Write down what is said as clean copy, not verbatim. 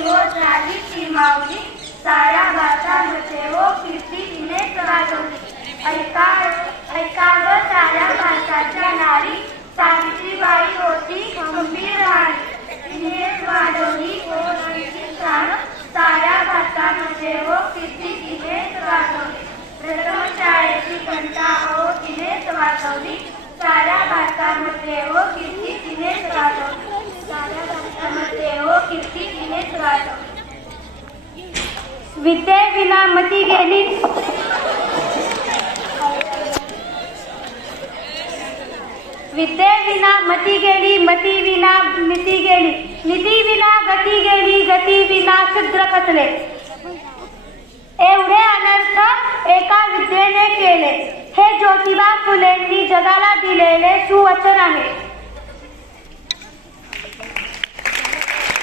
हो झाली ती माऊली, साऱ्या भारतामध्ये हो कीर्ती तिनेच गाजवली. ऐकावं साऱ्या भारताच्या नारी, सावित्रीबाई होती खंबीर राणी. तिनेच वाढवली हो शान, साऱ्या भारतामध्ये हो कीर्ती तिनेच गाजवली. प्रथम शाळेची घंटा हो तिनेच वाजवली, साऱ्या भारतामध्ये हो कीर्ती तिनेच गाजवली. साऱ्या भारतामध्ये हो कीर्ती तिनेच गाजवली. विद्येविना मती गेली, विद्येविना मती गेली, मती विना नीती गेली, नीती विना गती गेली, गती विना शूद्र खचले. एवढे अनर्थ एका विद्येने केले, हे ज्योतिबा फुलेंनी जगाला दिलेले सुवचन आहे.